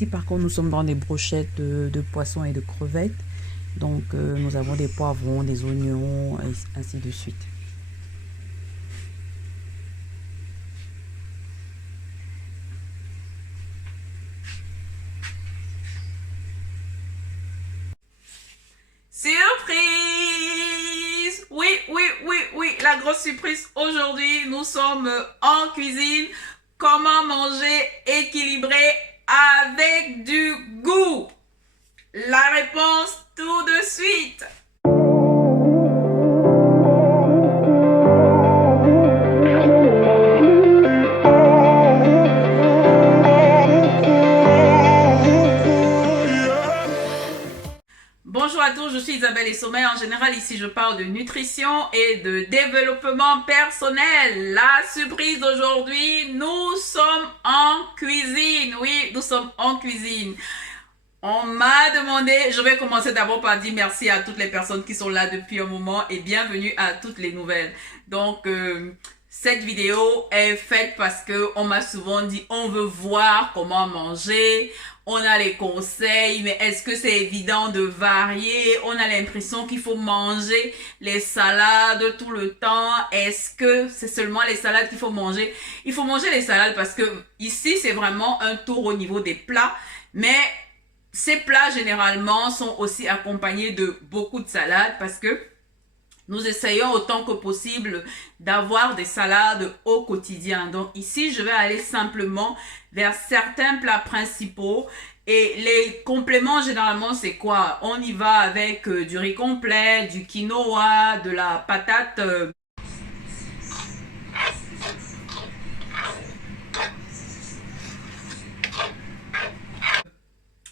Ici, par contre, nous sommes dans des brochettes de poissons et de crevettes. Donc, nous avons des poivrons, des oignons, et ainsi de suite. Surprise! Oui, oui, oui, oui, la grosse surprise aujourd'hui, nous sommes en cuisine. Comment manger équilibré avec du goût? La réponse tout de suite. Bonjour à tous, je suis Isabelle et Sommeil. En général, ici, je parle de nutrition et de développement personnel. La surprise d'aujourd'hui, nous sommes en cuisine. Oui, nous sommes en cuisine. On m'a demandé, je vais commencer d'abord par dire merci à toutes les personnes qui sont là depuis un moment et bienvenue à toutes les nouvelles. Donc, cette vidéo est faite parce que on m'a souvent dit on veut voir comment manger, on a les conseils, mais est-ce que c'est évident de varier? On a l'impression qu'il faut manger les salades tout le temps. Est-ce que c'est seulement les salades qu'il faut manger? Il faut manger les salades parce que ici c'est vraiment un tour au niveau des plats, mais ces plats généralement sont aussi accompagnés de beaucoup de salades parce que nous essayons autant que possible d'avoir des salades au quotidien. Donc ici, je vais aller simplement vers certains plats principaux. Et les compléments, généralement, c'est quoi? On y va avec du riz complet, du quinoa, de la patate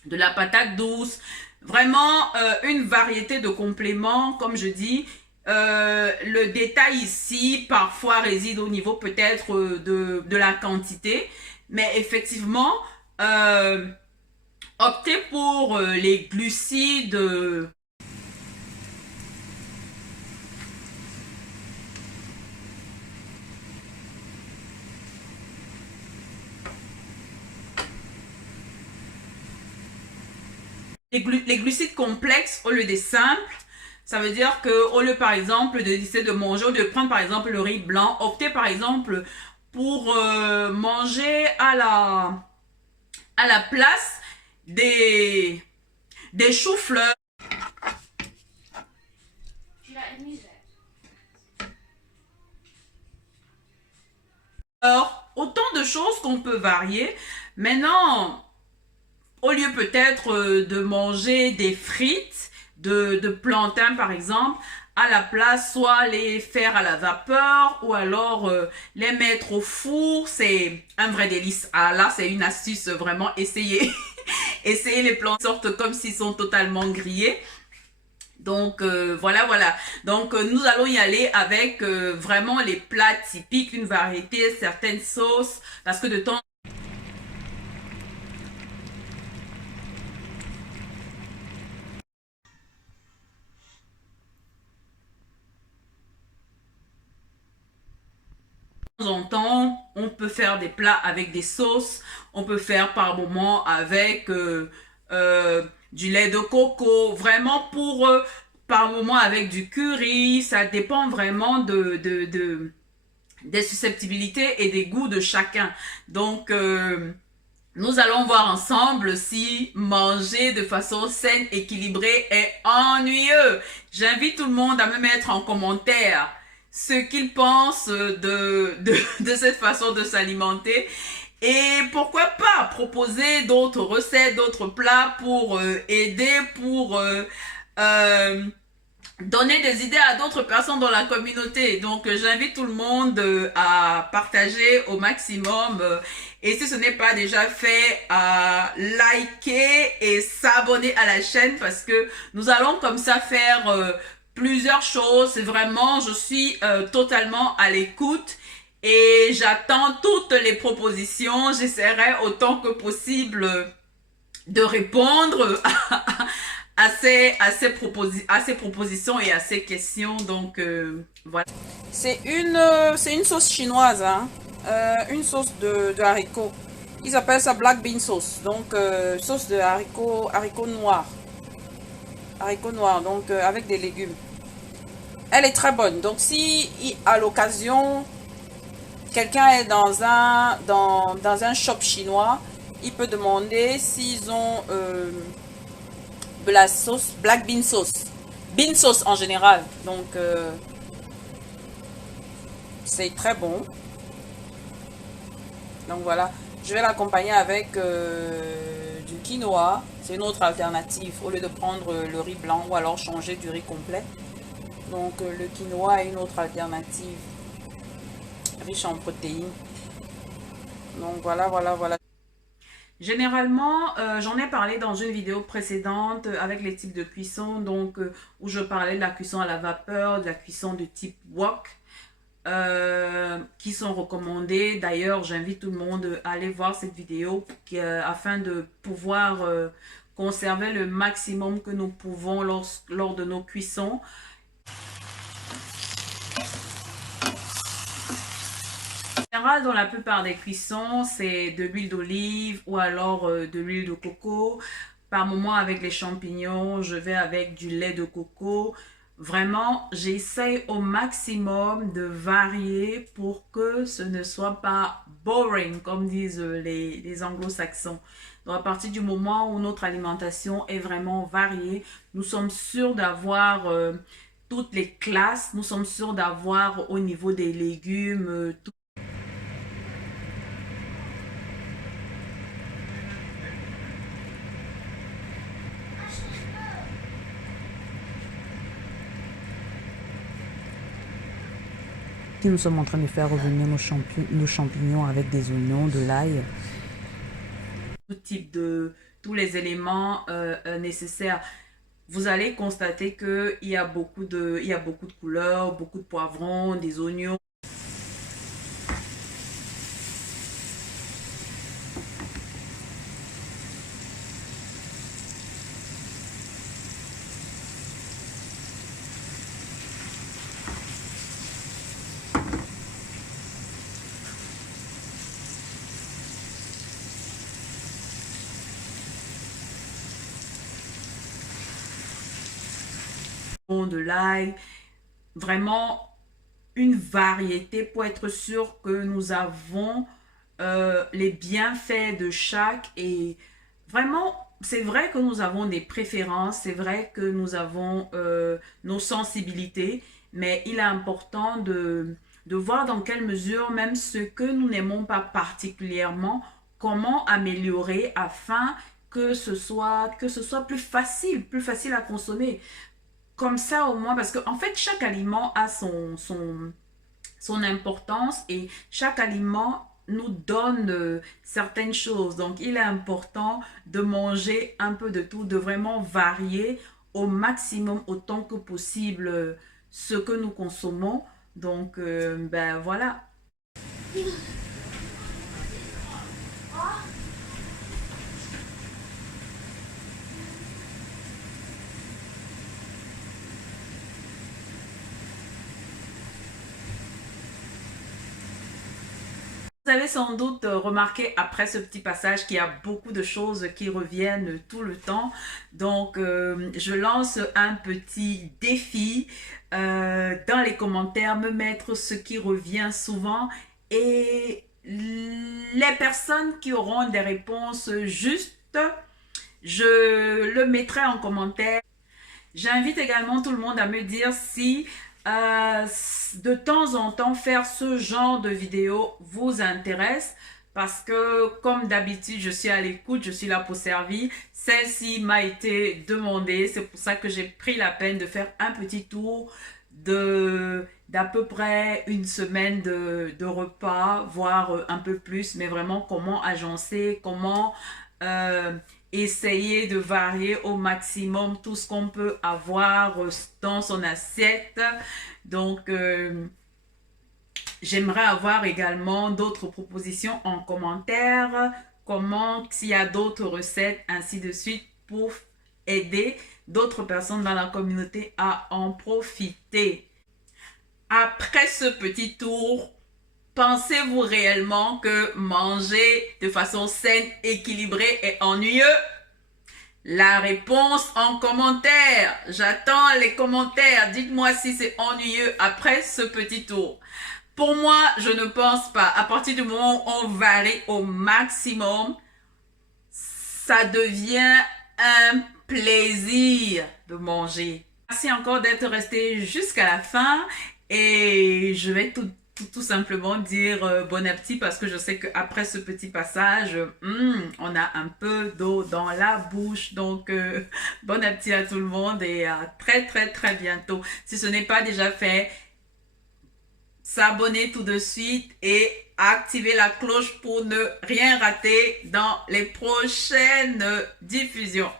de la patate douce, vraiment une variété de compléments, comme je dis. Le détail ici, parfois, réside au niveau peut-être de la quantité, mais effectivement, optez pour les glucides. Les glucides complexes au lieu des simples. Ça veut dire que au lieu par exemple de décider de manger, ou de prendre par exemple le riz blanc, optez par exemple pour manger à la place des choux-fleurs. Alors, autant de choses qu'on peut varier. Maintenant, au lieu peut-être de manger des frites de plantain par exemple, à la place, soit les faire à la vapeur ou alors les mettre au four. C'est un vrai délice. Ah là, c'est une astuce vraiment. Essayez. Essayez les plantains sortent comme s'ils sont totalement grillés. Donc voilà, voilà. Donc nous allons y aller avec vraiment les plats typiques, une variété, certaines sauces, parce que de temps en temps, on peut faire des plats avec des sauces, on peut faire par moment avec du lait de coco, vraiment pour par moment avec du curry, ça dépend vraiment des susceptibilité et des goûts de chacun. Donc, nous allons voir ensemble si manger de façon saine, équilibrée est ennuyeux. J'invite tout le monde à me mettre en commentaire ce qu'ils pensent de cette façon de s'alimenter. Et pourquoi pas proposer d'autres recettes, d'autres plats pour aider, pour donner des idées à d'autres personnes dans la communauté. Donc, j'invite tout le monde à partager au maximum. Et si ce n'est pas déjà fait, à liker et s'abonner à la chaîne parce que nous allons comme ça faire plusieurs choses. C'est vraiment, je suis totalement à l'écoute. Et j'attends toutes les propositions. J'essaierai autant que possible de répondre à ces propositions et à ces questions. Donc, voilà. C'est une sauce chinoise, hein? Une sauce de haricots. Ils appellent ça black bean sauce. Donc, sauce de haricots noirs. Haricots noirs, donc avec des légumes. Elle est très bonne. Donc, si à l'occasion, quelqu'un est dans un shop chinois, il peut demander s'ils ont de la sauce, black bean sauce. Bean sauce en général. Donc, c'est très bon. Donc, voilà. Je vais l'accompagner avec du quinoa. C'est une autre alternative. Au lieu de prendre le riz blanc ou alors changer du riz complet. Donc, le quinoa est une autre alternative riche en protéines. Donc, voilà. Généralement, j'en ai parlé dans une vidéo précédente avec les types de cuisson, donc où je parlais de la cuisson à la vapeur, de la cuisson de type wok, qui sont recommandées. D'ailleurs, j'invite tout le monde à aller voir cette vidéo afin de pouvoir conserver le maximum que nous pouvons lors de nos cuissons. En général, dans la plupart des cuissons, c'est de l'huile d'olive ou alors de l'huile de coco. Par moment, avec les champignons, je vais avec du lait de coco. Vraiment, j'essaye au maximum de varier pour que ce ne soit pas boring, comme disent les anglo-saxons. Donc, à partir du moment où notre alimentation est vraiment variée, nous sommes sûrs d'avoir toutes les classes. Nous sommes sûrs d'avoir au niveau des légumes, Si nous sommes en train de faire revenir nos champignons avec des oignons, de l'ail. Tous les éléments nécessaires. Vous allez constater qu'il y a beaucoup de couleurs, beaucoup de poivrons, des oignons. De l'ail, vraiment une variété pour être sûr que nous avons les bienfaits de chaque. Et vraiment, c'est vrai que nous avons des préférences, c'est vrai que nous avons nos sensibilités, mais il est important de voir dans quelle mesure même ce que nous n'aimons pas particulièrement, comment améliorer afin que ce soit plus facile à consommer. Comme ça au moins, parce qu'en fait, chaque aliment a son importance et chaque aliment nous donne certaines choses. Donc, il est important de manger un peu de tout, de vraiment varier au maximum, autant que possible, ce que nous consommons. Donc, ben voilà. Vous avez sans doute remarqué après ce petit passage qu'il y a beaucoup de choses qui reviennent tout le temps. Donc, je lance un petit défi dans les commentaires, me mettre ce qui revient souvent et les personnes qui auront des réponses justes, je le mettrai en commentaire. J'invite également tout le monde à me dire si de temps en temps faire ce genre de vidéo vous intéresse, parce que comme d'habitude je suis à l'écoute, je suis là pour servir. Celle-ci m'a été demandée, c'est pour ça que j'ai pris la peine de faire un petit tour d'à peu près une semaine de repas, voire un peu plus, mais vraiment comment agencer, comment essayer de varier au maximum tout ce qu'on peut avoir dans son assiette. Donc, j'aimerais avoir également d'autres propositions en commentaire, s'il y a d'autres recettes, ainsi de suite, pour aider d'autres personnes dans la communauté à en profiter. Après ce petit tour pensez-vous réellement que manger de façon saine, équilibrée est ennuyeux? La réponse en commentaire. J'attends les commentaires. Dites-moi si c'est ennuyeux après ce petit tour. Pour moi, je ne pense pas. À partir du moment où on varie au maximum, ça devient un plaisir de manger. Merci encore d'être resté jusqu'à la fin et je vais tout simplement dire bon appétit parce que je sais qu'après ce petit passage, on a un peu d'eau dans la bouche. Donc, bon appétit à tout le monde et à très bientôt. Si ce n'est pas déjà fait, s'abonner tout de suite et activer la cloche pour ne rien rater dans les prochaines diffusions.